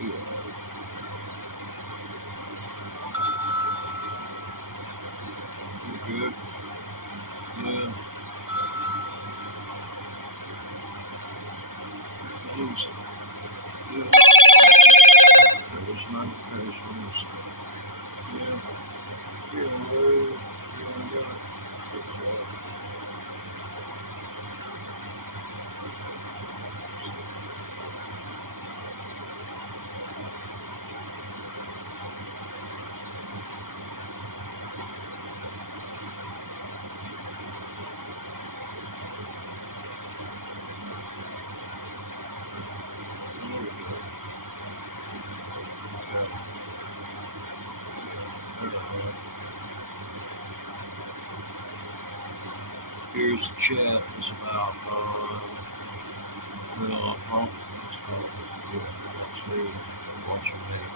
Yeah. You good? Yeah. Thanks. Yeah. There's notifications. Yeah. Yeah. You want to do it? There we go. Yeah. Here's the chat. It's about, yeah, that's me watching that.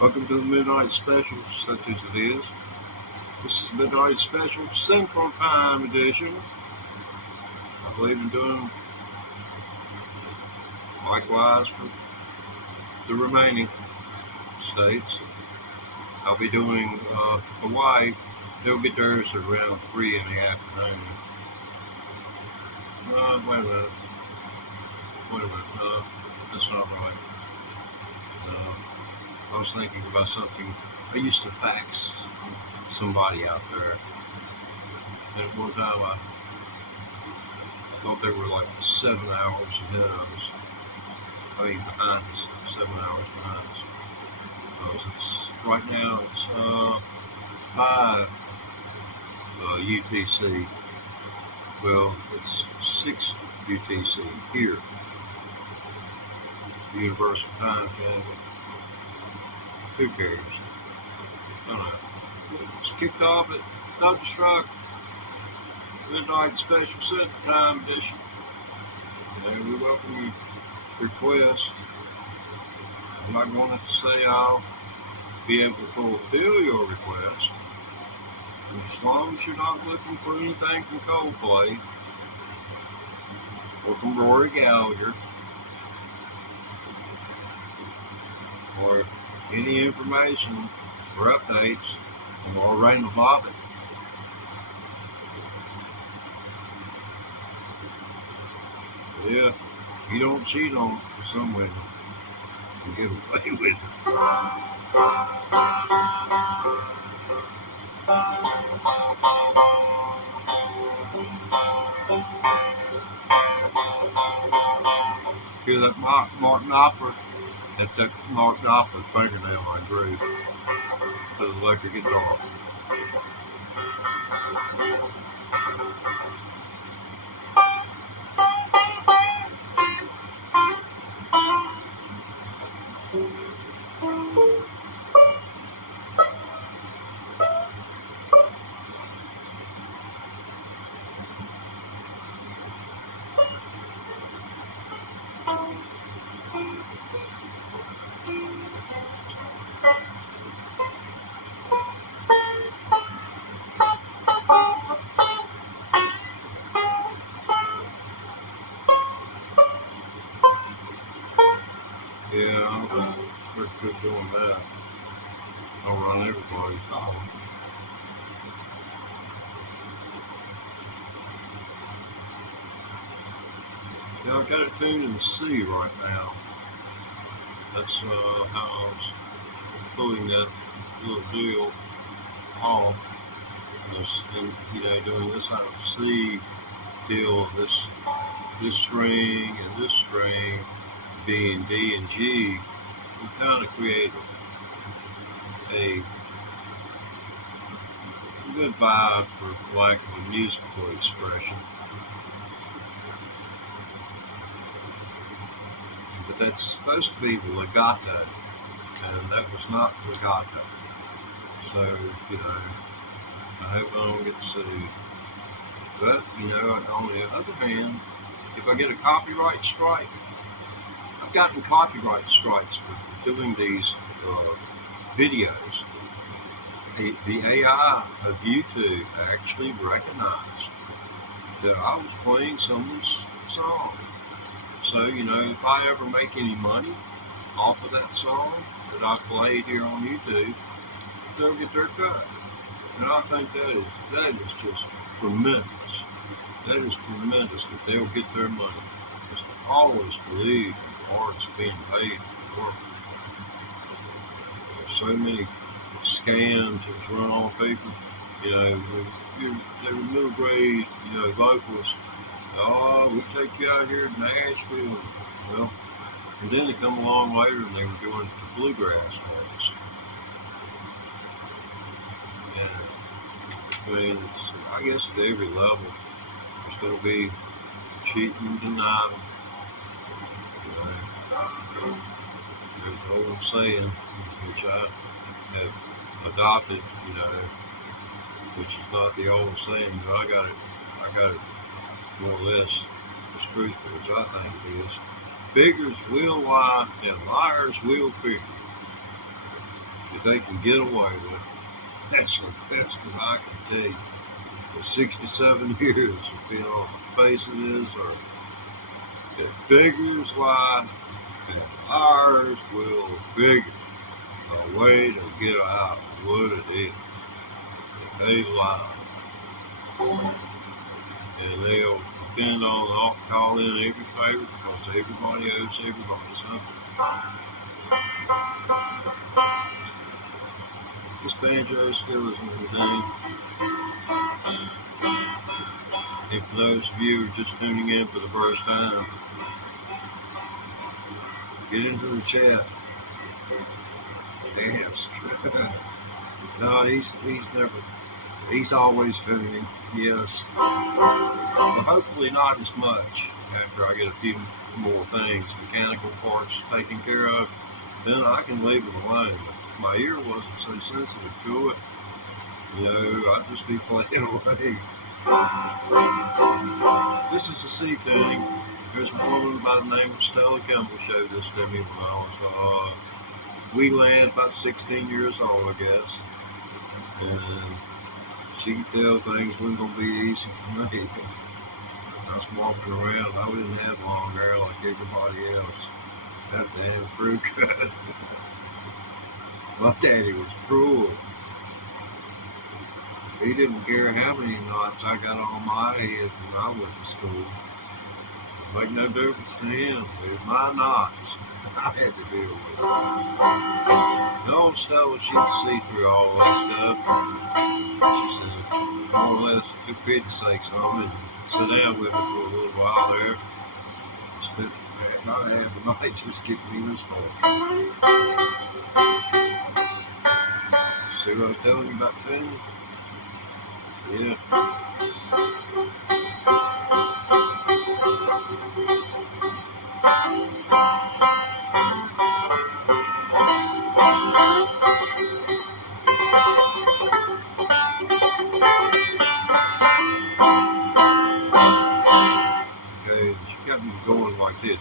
Welcome to the Midnight Special, such as it is. This is the Midnight Special Central Time Edition. I believe in doing likewise for the remaining states. I'll be doing Hawaii. They'll get theirs at around 3 in the afternoon. Wait a minute. No, that's not right. I was thinking about something. I used to fax somebody out there. And at one time I thought they were like 7 hours ahead of us. I mean, behind us, 7 hours behind us. Right now it's 5 UTC. Well, it's 6 UTC here. Universal Time Channel. Who cares? I don't know. It's kicked off at Dr. Struck Midnight Special Central Time Edition. And we welcome you to request I'm not going to say I'll be able to fulfill your request. As long as you're not looking for anything from Coldplay or from Rory Gallagher or any information or updates on Lorena Bobbitt. Yeah, you don't cheat on some women and get away with it. Hear that Mark Knopfler? That took Mark Knopfler's fingernail I grew to the electric guitar. Yeah, I'm pretty good doing that. I'll run everybody's dog. Yeah, I've got it tuned in C right now. That's how I was pulling that little deal off. Doing this out of C deal, this string and this string being D and G, we kind of create a good vibe, for lack of a musical expression. But that's supposed to be the legato, and that was not legato. So, I hope I don't get sued. But, on the other hand, if I get a copyright strike, I've gotten copyright strikes for doing these videos. The AI of YouTube actually recognized that I was playing someone's song. So, if I ever make any money off of that song that I played here on YouTube, they'll get their cut. And I think that is just tremendous. That is tremendous that they'll get their money. Because I always believe in artists being paid for work. There's so many scams that's run on people. They're middle grade, vocalists. Oh, we take you out here to Nashville. Well, and then they come along later and they were doing the bluegrass ones. And I guess at every level, there's going to be cheating and denial. There's an old saying, which I have adopted, which is not the old saying, but I got it more or less as truthful as I think it is. Beggars will lie and liars will figure. If they can get away with it, that's the best that I can tell you. For 67 years of being on the face of this earth, that beggars lie and liars will figure a way to get out of what it is. If they lie, and they'll depend on the call in every favor because everybody owes everybody something. This banjo still isn't ordained. And for those of you who are just tuning in for the first time, get into the chat. Yes. No, he's always tuning, yes. But hopefully not as much after I get a few more things, mechanical parts taken care of, then I can leave it alone. If my ear wasn't so sensitive to it, I'd just be playing away. This is a C tuning. There's a woman by the name of Stella Kimball showed this to me when I was we land about 16 years old, I guess. And she could tell things weren't going to be easy for me. I was walking around. I didn't have long hair like everybody else. That damn crew cut. My daddy was cruel. He didn't care how many knots I got on my head when I went to school. It made no difference to him. It was my knots I had to deal with. The old stove, she could see through all that stuff. She said, more or less, took pity sakes on me and sit down with me for a little while there. Spent about half the night just getting me started. See what I was telling you about Tuna? Yeah. Okay, she got me going like this.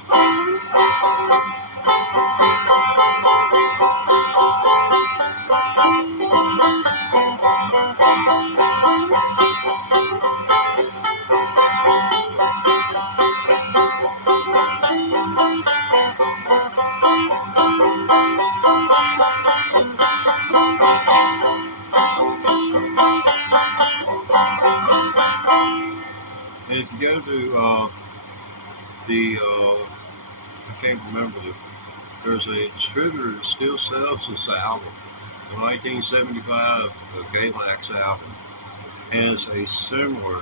And if you go to I can't remember there's a distributor that still sells this album. The 1975 Galax album has a similar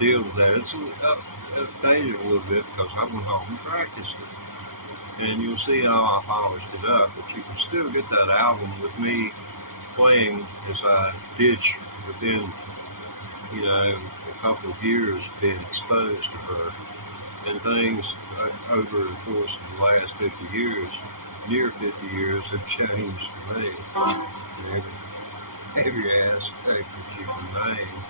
deal to that. It's updated a little bit because I went home and practiced it. And you'll see how I polished it up, but you can still get that album with me playing as I did within, a couple of years being exposed to her. And things over the course of the last 50 years, near 50 years, have changed for me. Every aspect that you can name.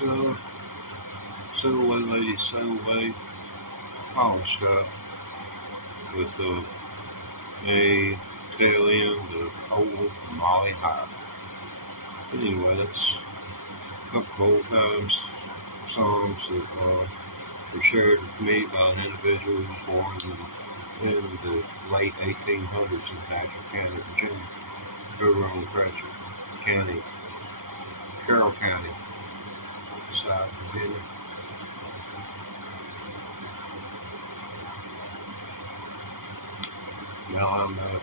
So, Silhouette Lady, Silhouette collar stuff with a tail end of old Molly High. But anyway, that's a couple of old times songs that were shared with me by an individual who was born in the late 1800s in Patrick County, Virginia, over on Patrick County, Carroll County, South Virginia. Now I'm that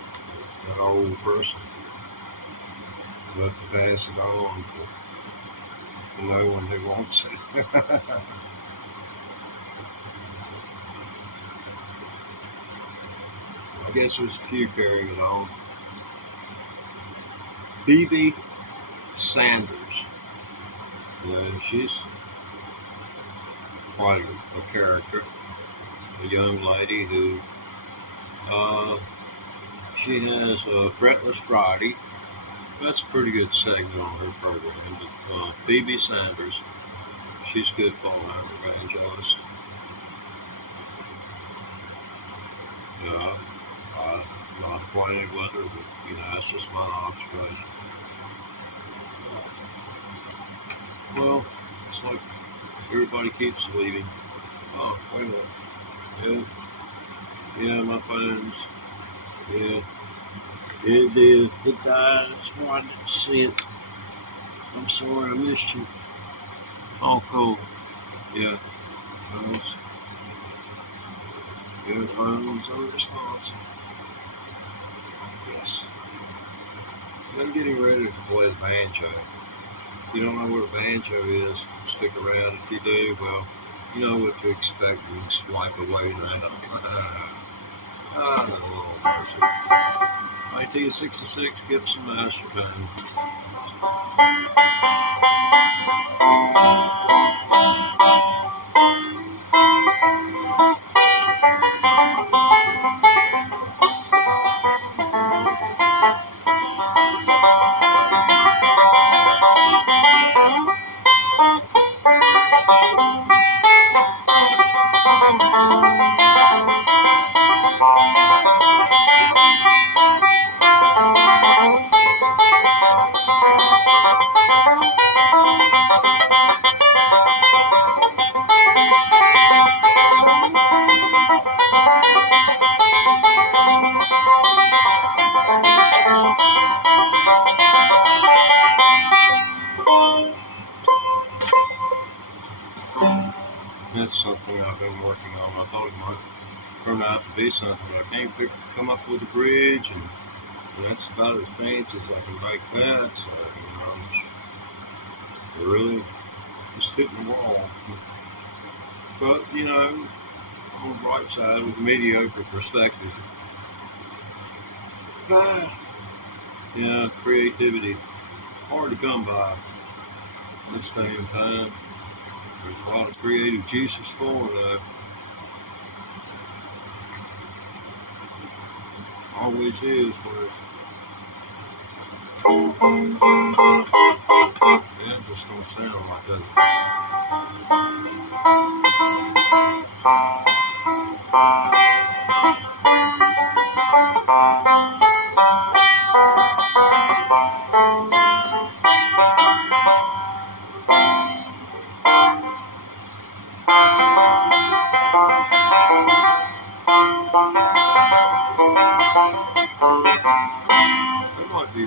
old person, but to pass it on to no one who wants it. I guess there's a few carrying it on. Phoebe Sanders. She's quite a character. A young lady who she has a Fretless Friday. That's a pretty good segment on her program. But Phoebe Sanders, she's good full-time evangelist. I'm not acquainted with her, but that's just my observation. Well, it's like everybody keeps leaving. Oh, wait a minute. Yeah, my phone's. Yeah. It did. It died. That's why I didn't see it. I'm sorry I missed you. Oh, cool. Yeah. Your phone's unresponsive. Yes. I'm getting ready to play the banjo. If you don't know what a banjo is, stick around. If you do, well, you know what to expect when you swipe away now. Little mercy. 1966 Gibson Masterphone. That's something I've been working on. I thought it might turn out to be something. I can't come up with a bridge, and that's about as fancy as I can make that. So, I'm really just hitting the wall. But, on the bright side, with mediocre perspective, creativity, hard to come by this day and time. There's a lot of creative juices flowing though. Always is where it just don't sound like that. It might be.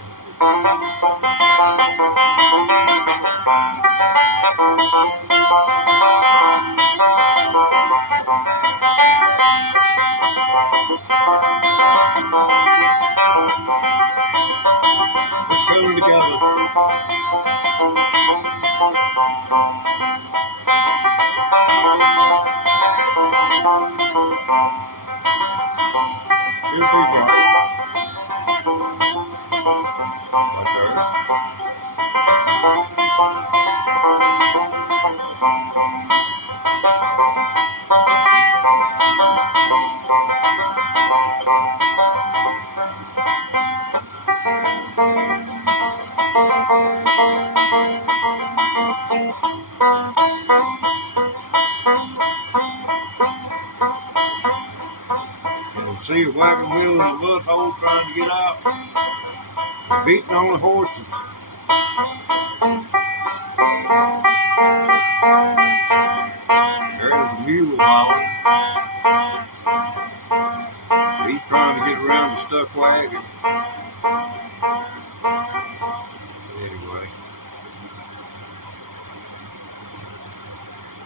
Let's go together. You'll be right. And see a wagon wheel in a mud hole trying to get out, beating on the horses. There's a mule hauling. He's trying to get around the stuck wagon. Anyway,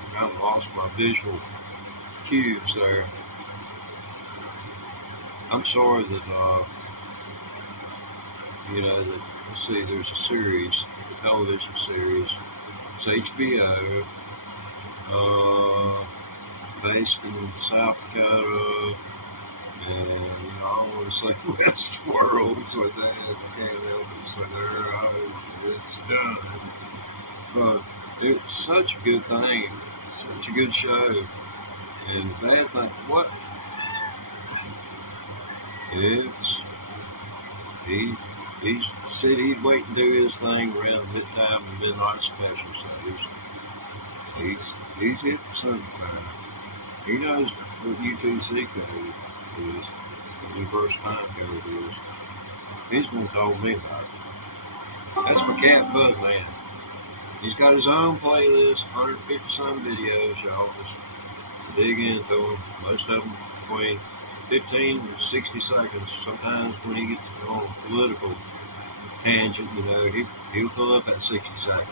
I kind of lost my visual cues there. I'm sorry that, that, let's see, there's a series, a television series. It's HBO, based in South Dakota, and, I want to say Westworld, so that I can't help it, so it's done. But it's such a good thing, such a good show, and the bad thing, what? He said he'd wait and do his thing around midtime and midnight special, so he's hit the sometime. He knows what UTC code is, what universal time code is. He's been told me about it. That's my cat Bud Man. He's got his own playlist, 150 some videos, y'all just dig into them. Most of them between 15 and 60 seconds. Sometimes when he gets on a political tangent, he'll pull up at 60 seconds.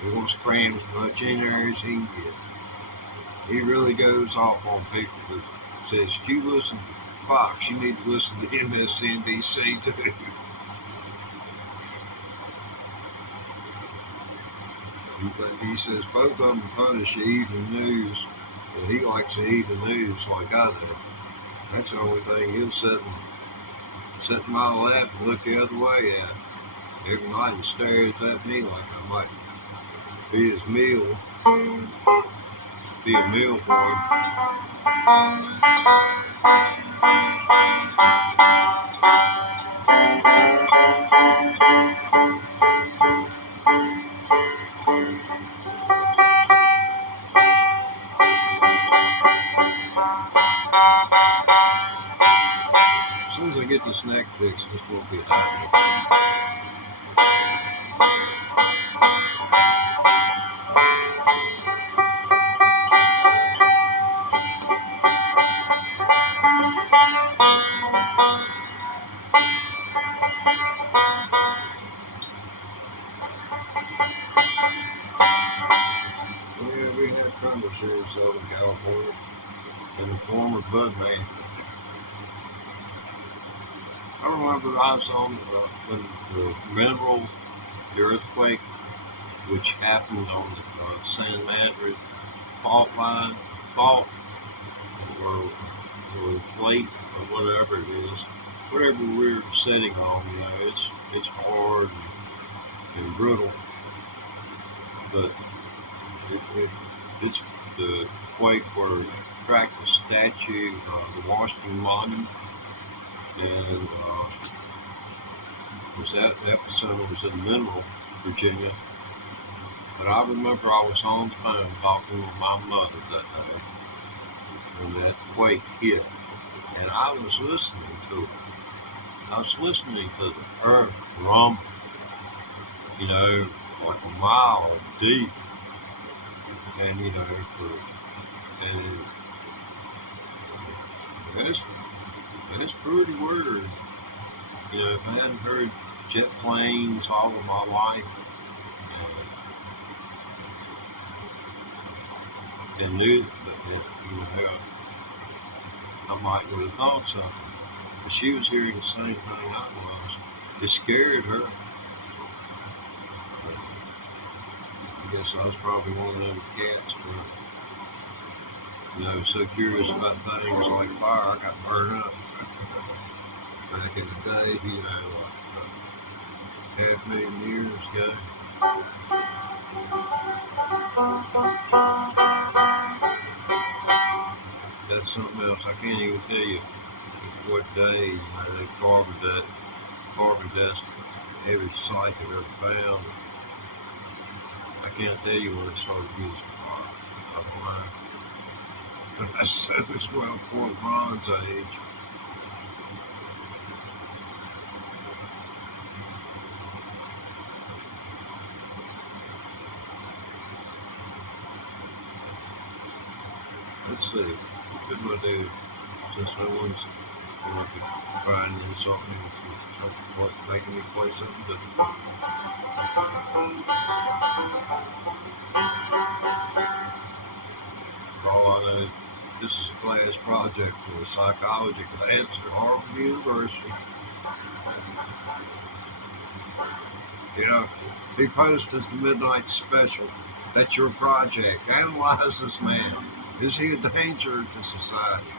He wants to cram as much in there as he can get. He really goes off on people that says, if you listen to Fox, you need to listen to MSNBC too. He says both of them punish the evening news, and he likes the evening news like I do. That's the only thing he'll sit in my lap and look the other way at. Every night he stares at me like I might be his meal. Be a meal for him. As soon as I get this neck fixed, this won't be a time. We have crumbles here in Southern California in the form of Bud Man. I remember I was on when the earthquake, which happened on the San Andreas fault line, or plate, or whatever it is, whatever we're sitting on, it's hard and brittle, but it's the quake where it cracked the statue, the Washington Monument, and that epicenter was in Mineral, Virginia. But I remember I was on the phone talking with my mother that day when that quake hit, and I was listening to it. I was listening to the earth rumble, like a mile deep, and that's pretty weird. If I hadn't heard jet planes all of my life, and knew that I might would have thought something. But she was hearing the same thing I was. It scared her. I guess I was probably one of them cats, but so curious about things like fire, I got burned up. Back in the day, half a million years ago. That's something else. I can't even tell you what day they carbon dust, every site they've ever found. I can't tell you when it started using fire. I don't know. But I said as well for the Bronze Age. Let's see. What could I do? Since no one's going to try and insult me with making me play something difficult. For all I know, this is a class project for a psychology class at Harvard University. You know, he posted the midnight special. That's your project. Analyze this man. Is he a danger to society?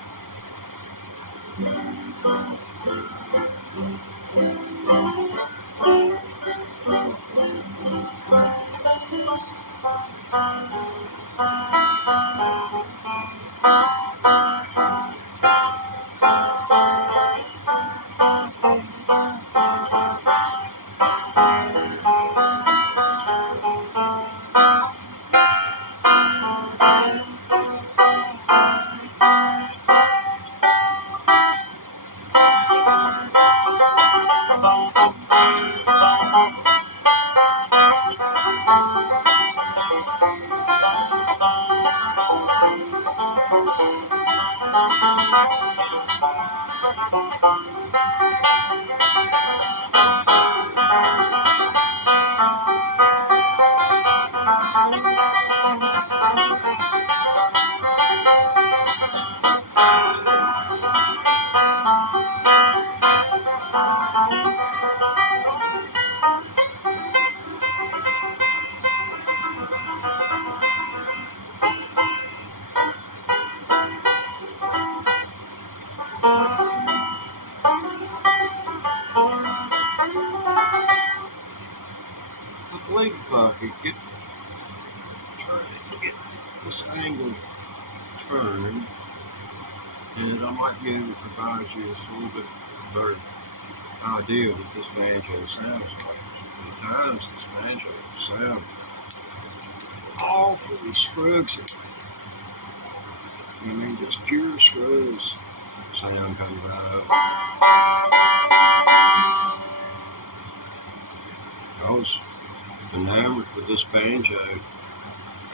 I believe if I could get this angle turned, and I might be able to provide you a little bit better idea of what this banjo sounds like. At times, this banjo sounds awfully scrugsy. I mean, just pure screws sound comes out of it. I was enamored with this banjo.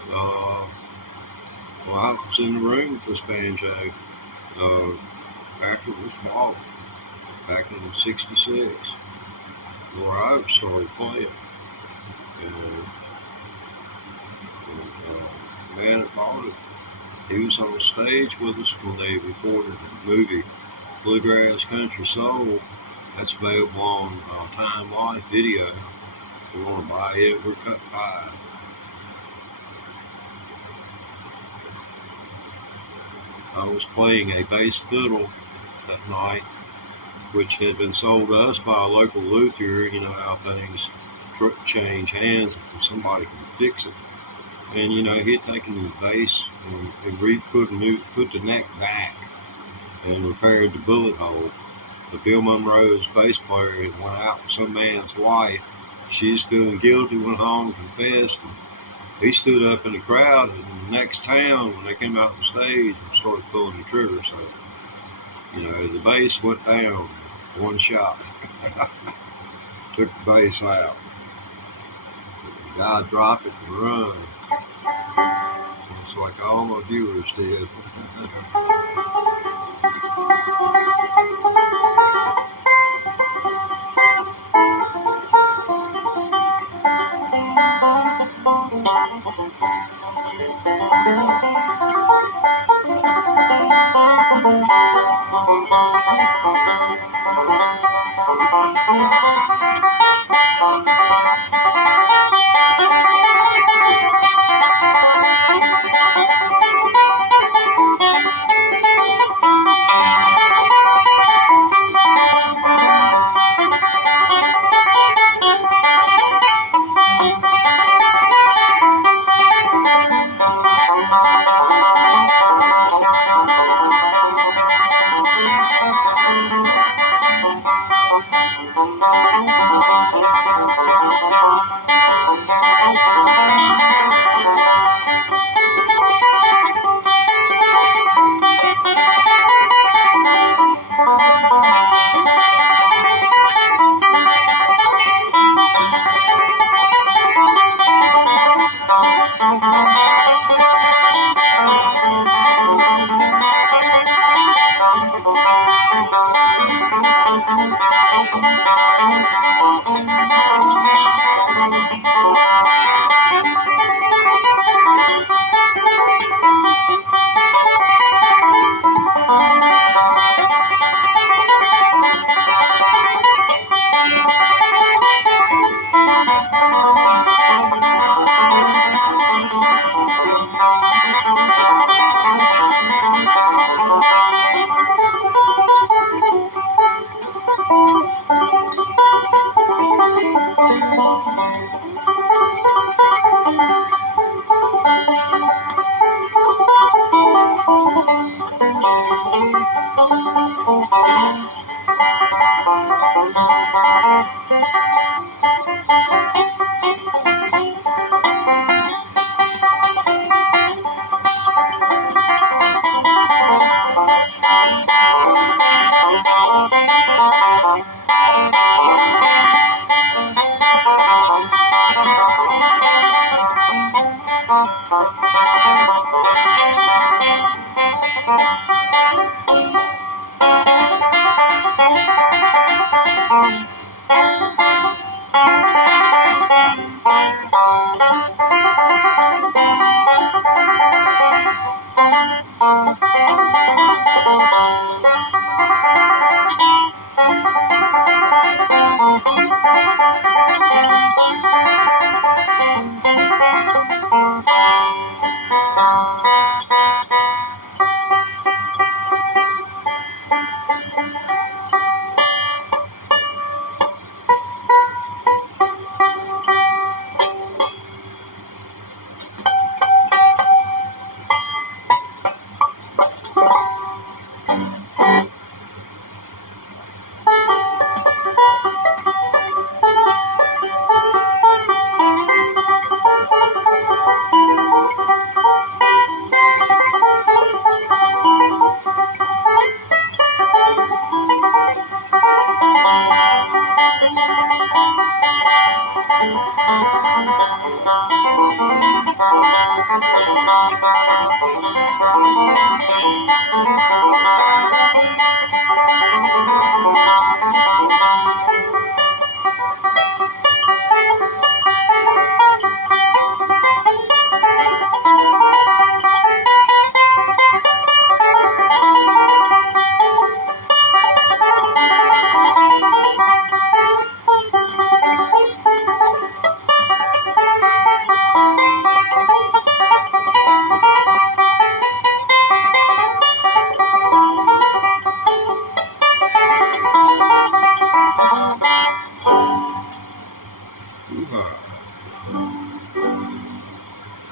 Well, I was in the room with this banjo after it was bought back in '66, where I started playing. And the man that bought it, he was on stage with us when they recorded the movie Bluegrass Country Soul. That's available on Time Life Video. If you want to buy it, we're cut 5. I was playing a bass fiddle that night, which had been sold to us by a local luthier. You know how things change hands and somebody can fix it. And you know, he had taken the bass and put the neck back and repaired the bullet hole. But Bill Monroe's bass player had went out with some man's wife. She's feeling guilty, went home, confessed. And he stood up in the crowd in the next town when they came out on stage and started pulling the trigger. So, you know, the bass went down one shot. Took the bass out. The guy dropped it and run. It's like all my viewers did.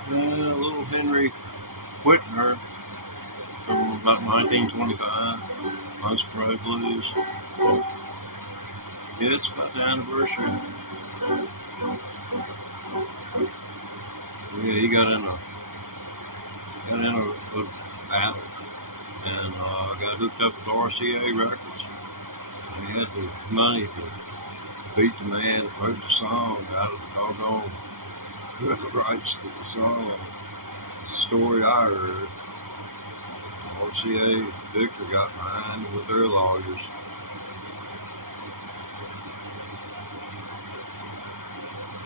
Little Henry Whitner from about 1925, Hunts Road Blues. Yeah, it's about the anniversary. Yeah, he got in a battle and got hooked up with RCA Records. And he had the money to beat the man that wrote the song out of the doggone rights to the song. Story I heard. RCA Victor got behind with their lawyers.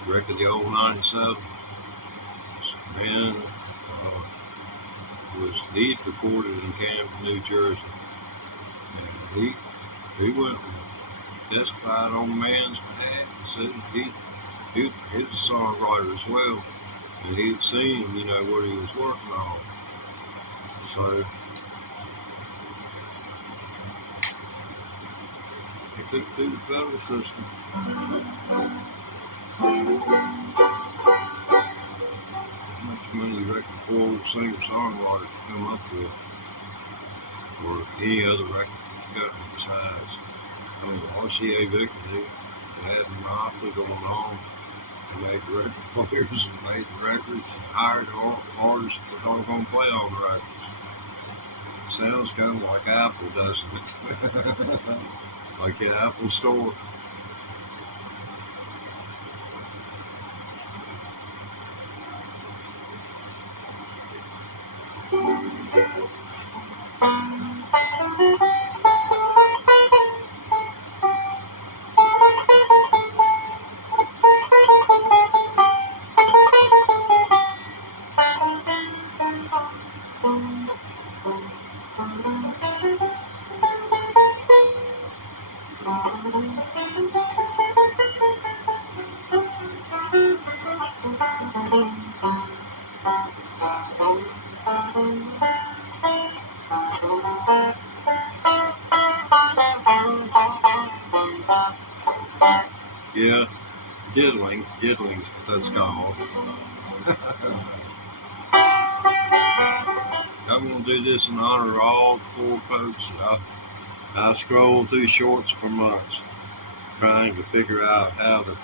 Record the old 97. Man he's recorded in Camden, New Jersey. And he went and testified on the man's behalf and said he's a songwriter as well. And he had seen, what he was working on. So he took it through the federal system. How much money you reckon poor singer-songwriter could come up with, or any other record company besides? RCA Victor, they had a monopoly going on. They made the record players and made the records and hired artists that aren't going to play on the records. Sounds kind of like Apple, doesn't it? Like the Apple Store. Yeah, diddling, that's called. I'm going to do this in honor of all the poor folks that I scrolled through shorts for months trying to figure out how to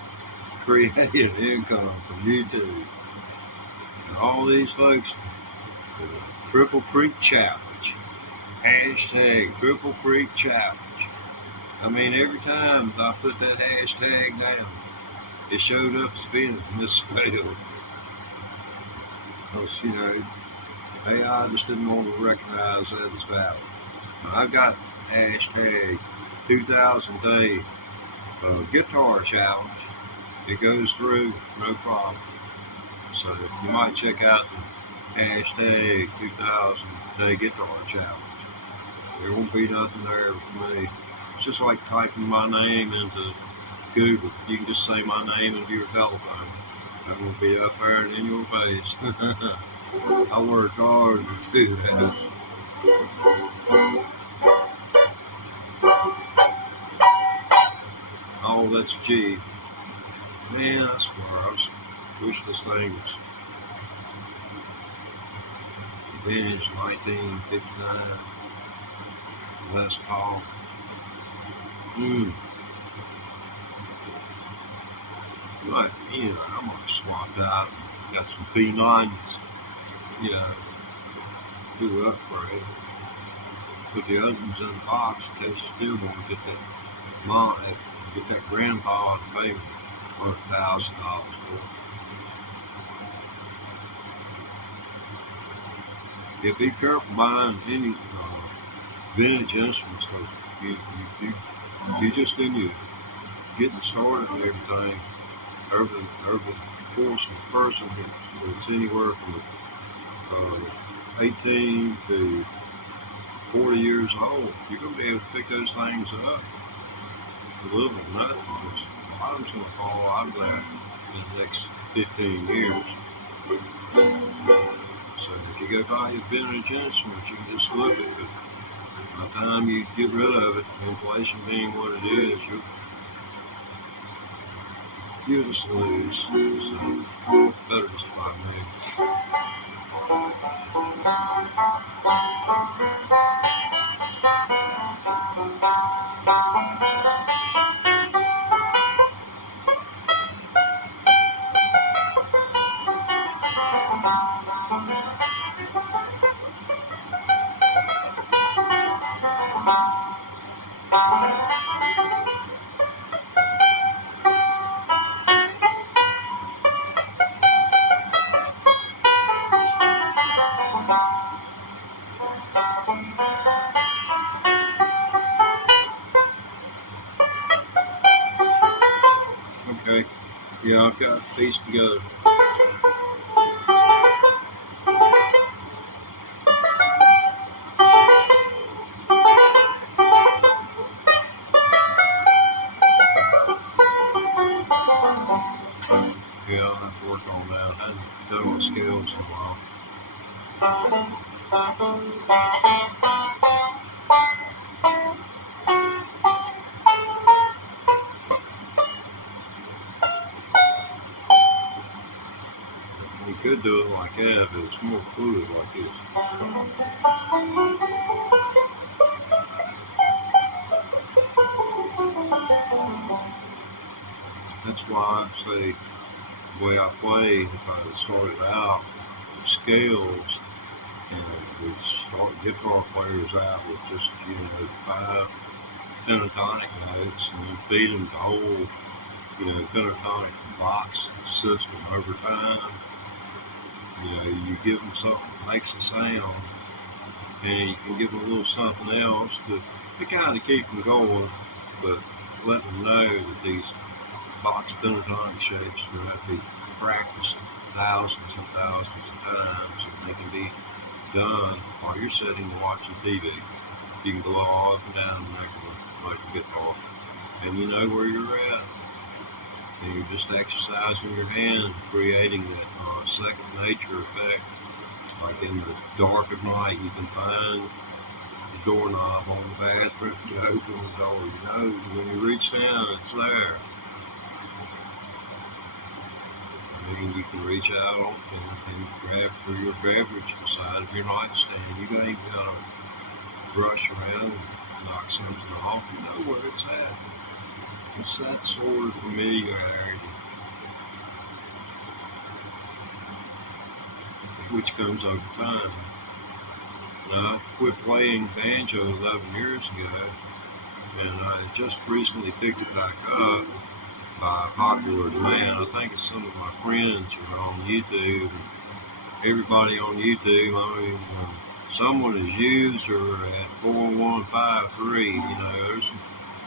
create an income from YouTube. And all these folks, the Cripple Creek Challenge, hashtag Cripple Creek Challenge. I mean, every time I put that hashtag down, it showed up as being misspelled. Because, AI just didn't want to recognize that as valid. I got hashtag 2000 day guitar challenge. It goes through, no problem. So you might check out the hashtag 2000 day guitar challenge. There won't be nothing there for me. It's just like typing my name into Google. You can just say my name into your telephone. I'm going to be up there and in your face. I worked hard to do that. Oh, that's G. Man, that's gross. Wish this thing was vintage 1959. Les Paul. But, I'm gonna swap out. Got some P90s. Do an upgrade. Put the other ones in the box in case you still want to get that grandpa to pay me for $1,000 for it. Yeah, be careful buying any vintage instruments because you just when you getting started and everything, over the course of a person that's anywhere from 18 to 40 years old, you're going to be able to pick those things up with little or nothing. A lot of them's going to fall out of that in the next 15 years. So if you go buy a vintage instrument, you can just look at it. By the time you get rid of it, inflation being what it is, you just lose. So better just buy new. Okay, yeah, I've got a piece to go. Yeah, I'll have to work on that. I haven't done my scales in a while. You could do it like that, but it's more fluid like this. That's why I say the way I play, if I started out with scales and we start guitar players out with just 5 pentatonic notes and then feed them the whole pentatonic box system over time. You give them something that makes a sound, and you can give them a little something else to kind of keep them going, but let them know that these box pentatonic shapes are going to have to be practiced thousands and thousands of times, and they can be done while you're sitting and watching TV. You can go all up and down the neck of a guitar, and you know where you're at. And you're just exercising your hand, creating that second nature effect. Like in the dark of night, you can find the doorknob on the bathroom. You open the door, you know, when you reach down, it's there. I mean, you can reach out and grab for your beverage beside of your nightstand. You ain't even got to rush around and knock something off. You know where it's at. It's that sort of familiarity, which comes over time. I quit playing banjo 11 years ago, and I just recently picked it back up by popular demand. I think it's some of my friends are on YouTube, and everybody on YouTube, I mean, when someone has used her at 4153, you know, there's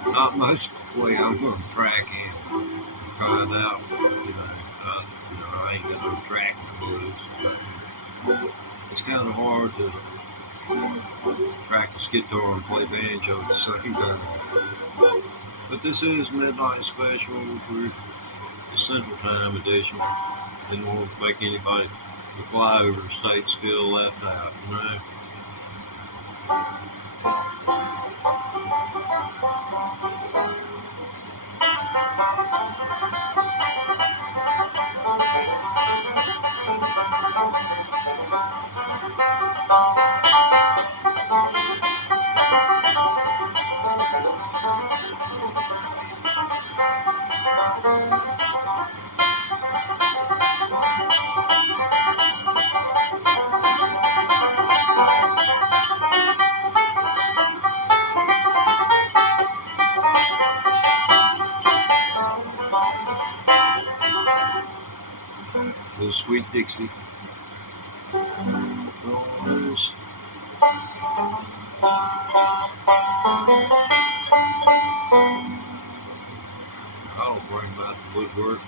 not much way I'm going to track in and find out, I ain't got no tracking blues, but it's kind of hard to practice guitar and play banjo at the same time. But this is Midnight Special for the Central Time edition. Didn't want to make anybody the flyover states feel left out, you know. The Sweet Dixie. I don't worry about the woodwork.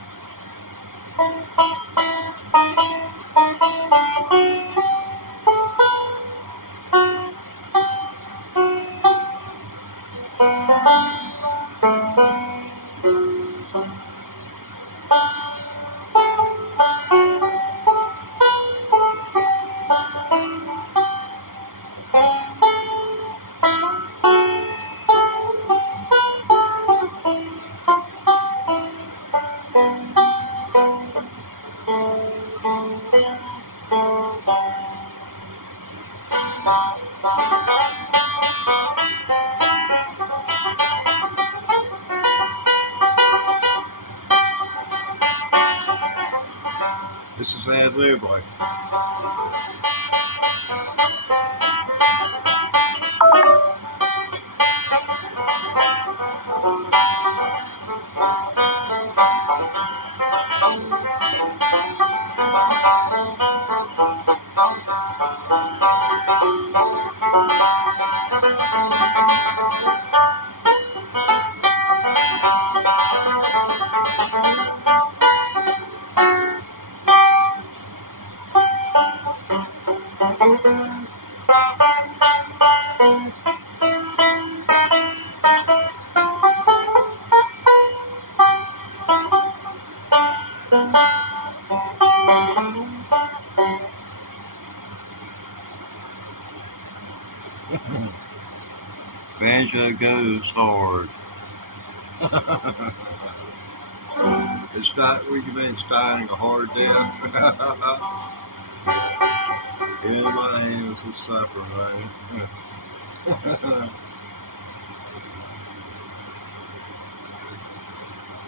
This is Ad Lib like. Banjo goes hard. It's not, what you mean, it's dying a hard death? In my hands is supper, man.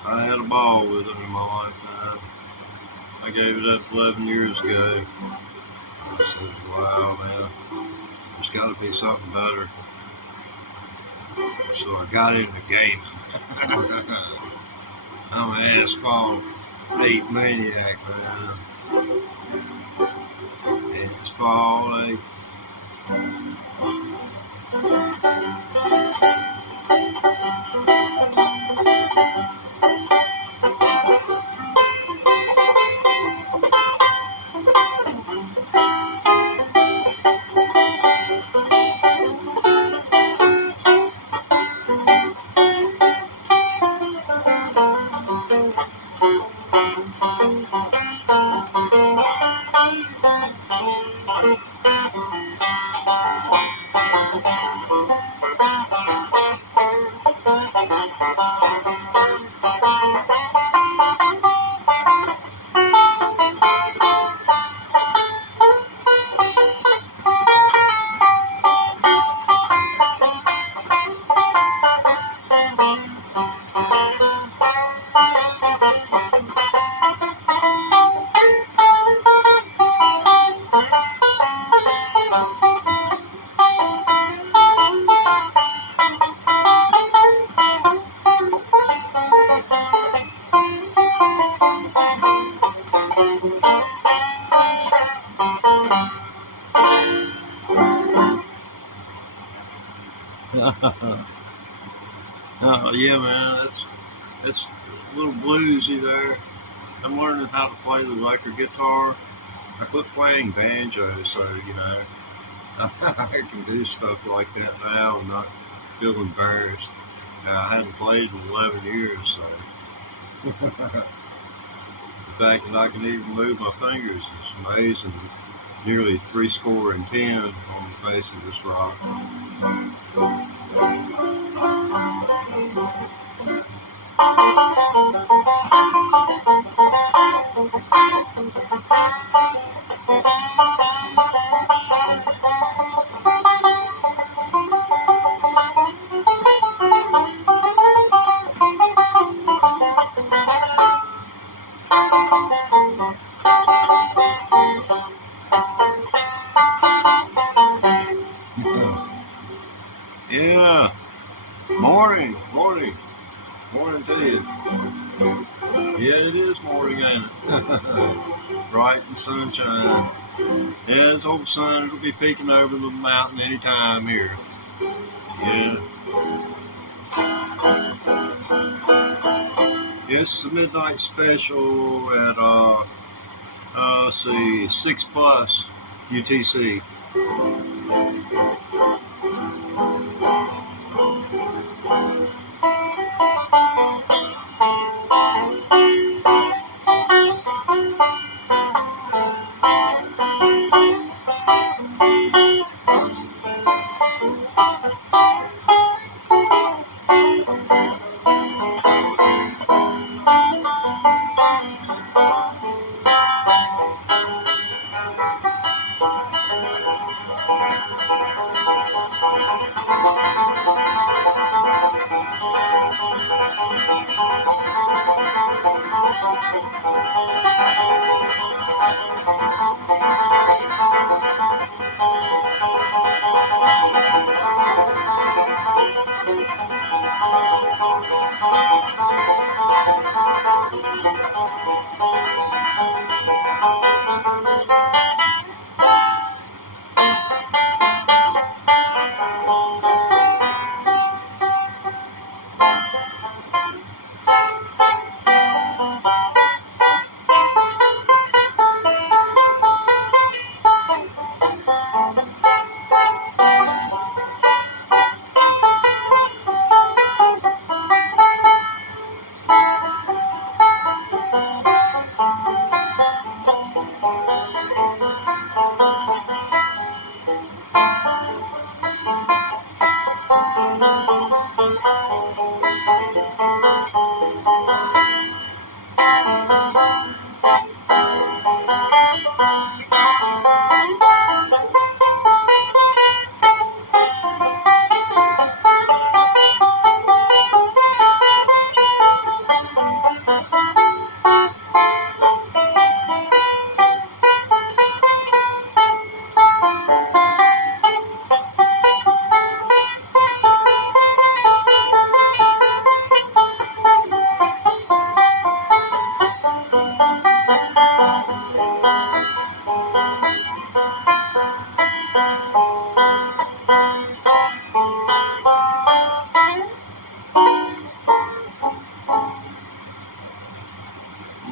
I had a ball with it in my lifetime. I gave it up 11 years ago. I said, wow, man, there's got to be something better. So I got in the game. I'm an asphalt 8 maniac, man. Asphalt 8. Yeah, man, it's a little bluesy there. I'm learning how to play the electric guitar. I quit playing banjo, so I can do stuff like that now and not feel embarrassed. I hadn't played in 11 years, so the fact that I can even move my fingers is amazing. Nearly three score and ten on the face of this rock. Yeah, morning, morning, morning to you. Yeah, it is morning, ain't it? Bright and sunshine. Yeah, this old sun, it'll be peeking over the mountain anytime here. Yeah. It's the midnight special at let's see, 6+ UTC.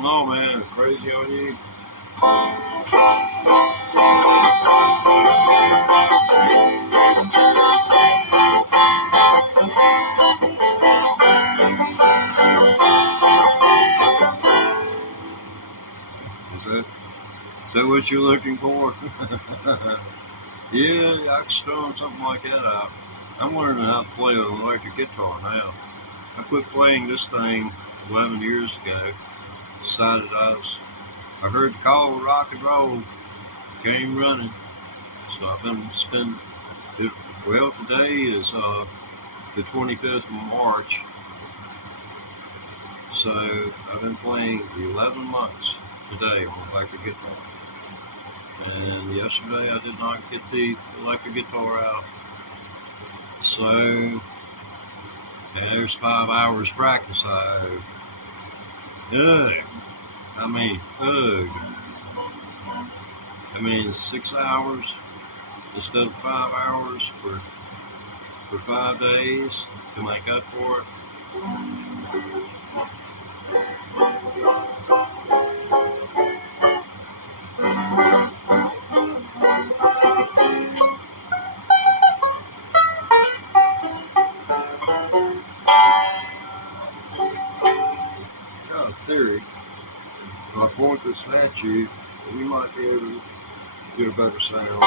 No, man, crazy on you. Is that what you're looking for? Yeah, I can strum something like that out. I'm learning how to play an electric guitar now. I quit playing this thing 11 years ago. Decided I heard the call of rock and roll, came running. So I've been spending, well, today is the 25th of March. So I've been playing 11 months today on electric guitar. And yesterday I did not get the electric guitar out. So, and there's 5 hours practice. Ugh. Ugh. 6 hours instead of 5 hours for for 5 days to make up for it. Got a theory. If I point this at you, we might be able to get a better sound.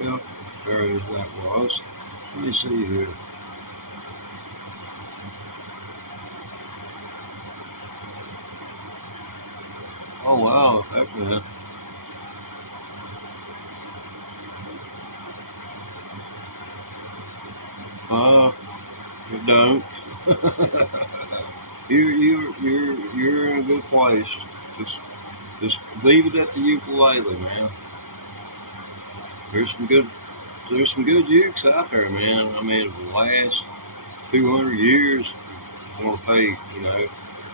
Yep, there it is, that was. Let me see here. Oh wow, heck man. It don't. You're in a good place. Just leave it at the ukulele, man. There's some good ukes out there, man. I mean, the last 200 years, I'm gonna pay,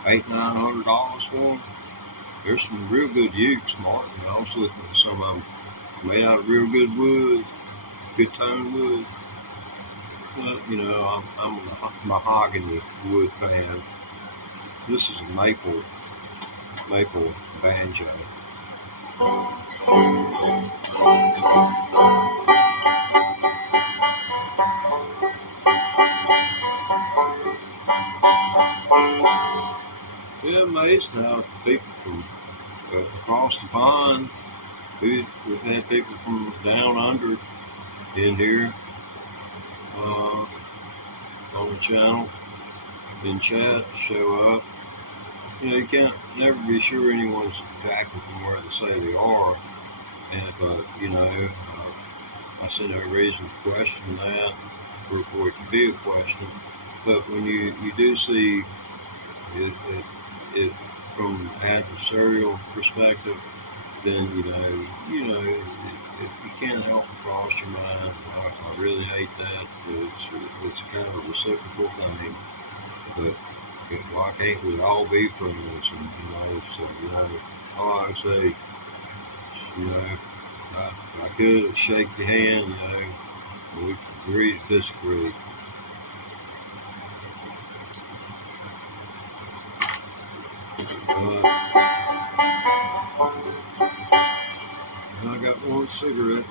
$800-900 for them. There's some real good ukes, Martin. I was looking at some of them made out of real good wood, good tone wood. But, I'm a mahogany wood fan. This is a maple banjo. Yeah, amazed how people from across the pond, we've had people from down under in here on the channel, in chat, show up. You can't never be sure anyone's exactly from where they say they are. But I see no reason to question that, or for it to be a question. But when you do see it from an adversarial perspective, then if you can't help cross your mind, I really hate that. It's kind of a reciprocal thing, but why can't we all be friends? And so all I say, I could shake your hand, we agree to disagree. I got one cigarette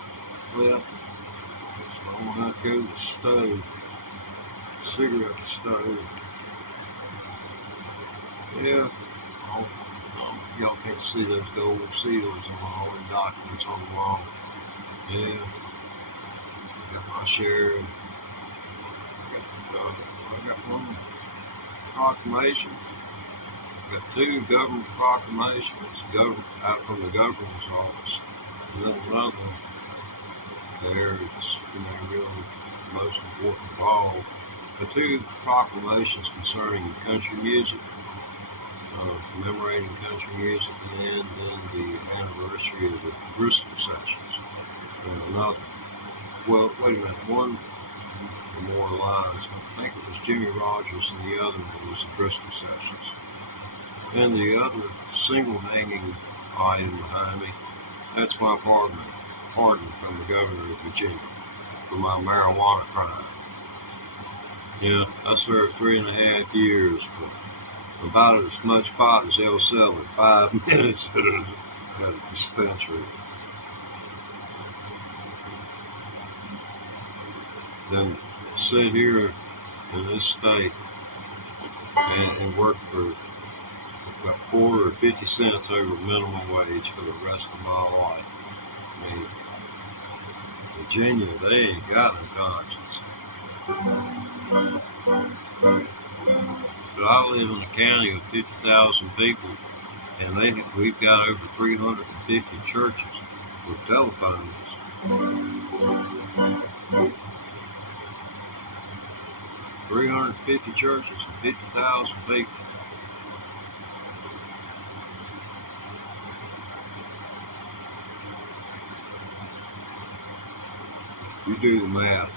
left, so I'm gonna have to go to the stove. cigarette stove. Yeah. Oh, y'all can't see those gold seals on all the documents on the wall. Yeah. Got my share. I got one proclamation. I got two government proclamations out from the governor's office. And then another there, it's really most important of all. The two proclamations concerning country music, commemorating country music, and then the anniversary of the Bristol sessions. And another. Well, wait a minute. One memorialized, I think it was Jimmy Rogers, and the other one was the Bristol sessions. And the other single hanging item behind me, that's my pardon from the governor of Virginia for my marijuana crime. Yeah, I served 3.5 years for about as much pot as they'll sell in 5 minutes at a dispensary. Then sit here in this state and work for about 4 or 50 cents over minimum wage for the rest of my life. I mean, Virginia, they ain't got no conscience. But I live in a county of 50,000 people, and we've got over 350 churches with telephones. 350 churches and 50,000 people. You do the math.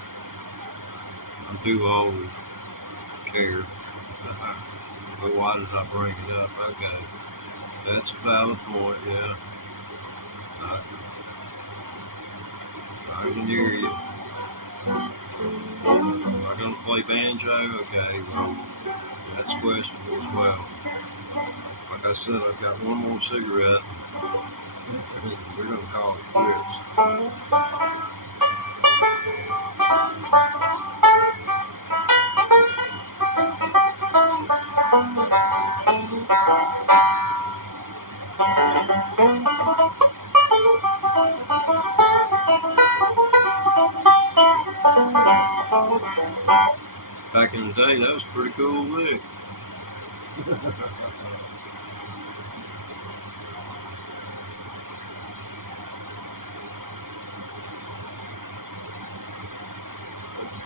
I'm too old to care. But why did I bring it up? Okay. That's a valid point, yeah. I can hear you. Am I going to play banjo? Okay, well, that's questionable as well. Like I said, I've got one more cigarette. We're going to call it quits. Back in the day, that was a pretty cool lick.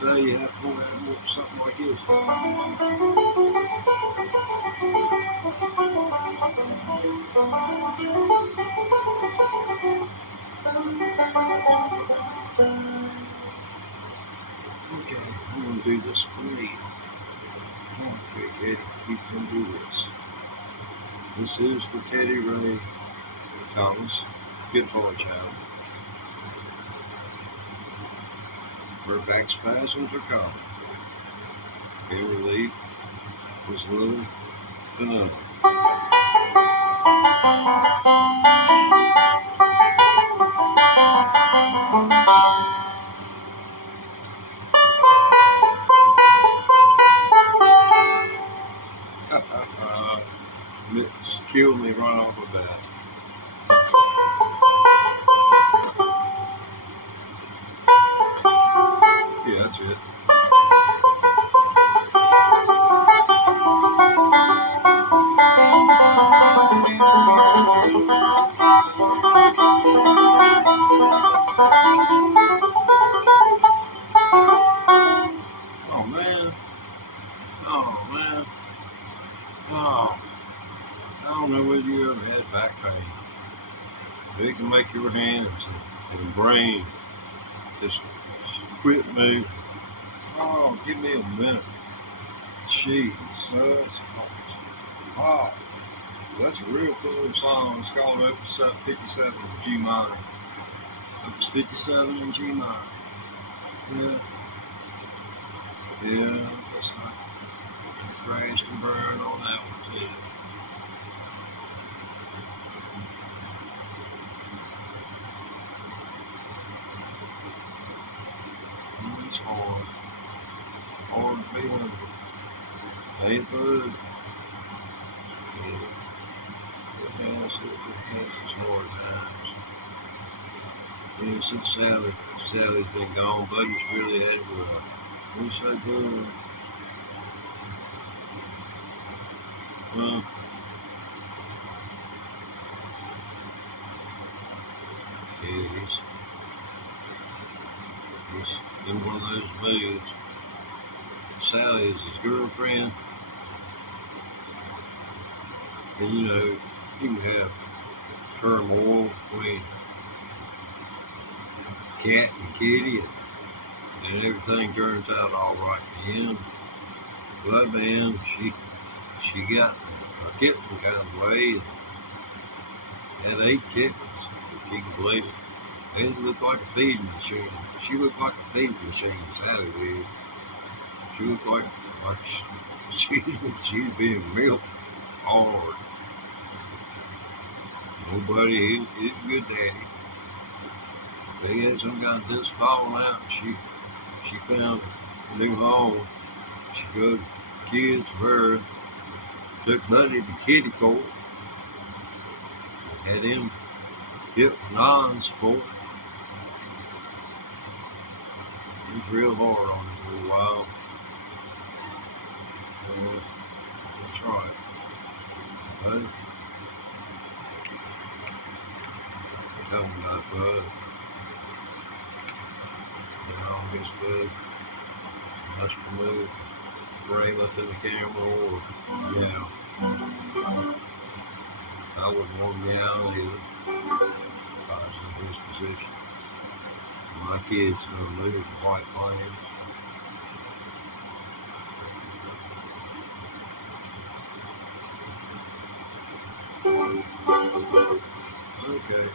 Today you have to have something like this. Okay, I'm going to do this for me. Okay, Teddy, you can do this. This is the Teddy Ray Thomas guitar channel, where back spasms are common. Pain relief is little to none. Killed me right off of that. Yeah, that's it. Oh man. Oh man. Oh. I don't know whether you ever had back pain. It can make your hands and brain just quit moving. Oh, give me a minute. Jeez, that's hot. Oh, that's a real cool song. It's called Opus 57 in G minor. Opus 57 in G minor. Yeah, that's not crashed and burned on that one too. It's hard. Hard to be when Hey, bud. Yeah. It has its hard times. Yeah, since Sally's been gone, Buddy's really had it rough. He's so good. Well, yeah, he's in one of those moods. Sally is his girlfriend, and you know, you can have turmoil between Cat and Kitty, and everything turns out all right in the end. But man, she got a kitten kind of way, and had 8 kittens, if you can believe it. They looked like a feeding machine. She looked like a feeding machine, Sally did. She looked like she'd been milked hard. Nobody, he's a good daddy. They had some kind of disc falling out. She found a new home. She got kids for her. Took Buddy to kitty court. Had him hip non-sport. He was real hard on him for a while. That's right. But tell him about Bud. His Bud. That's the move. Frame up in the camera or yeah. I wouldn't want him out either. I was in his position. My kids don't move in white plains. Okay.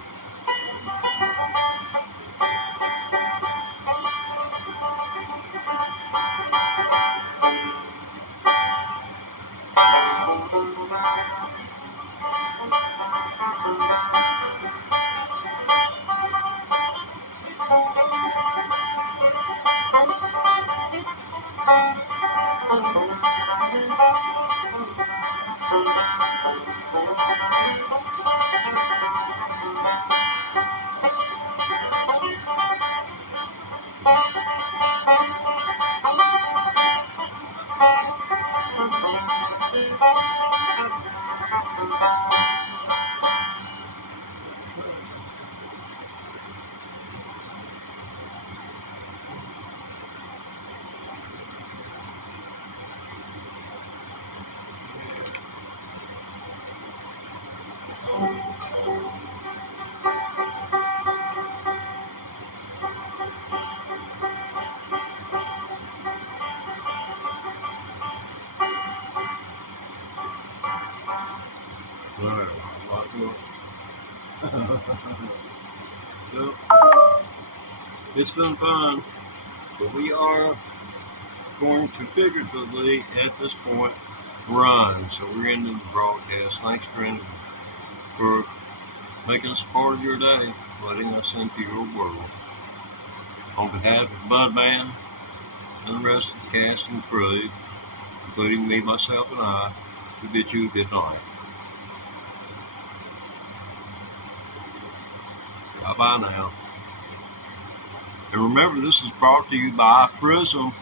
So, it's been fun, but we are going to figuratively, at this point, run. So we're ending the broadcast. Thanks, Brandon, for making us a part of your day, letting us into your world. On behalf of Bud Man and the rest of the cast and crew, including me, myself, and I, we bid you a good night. Bye-bye now. And remember, this is brought to you by Prism.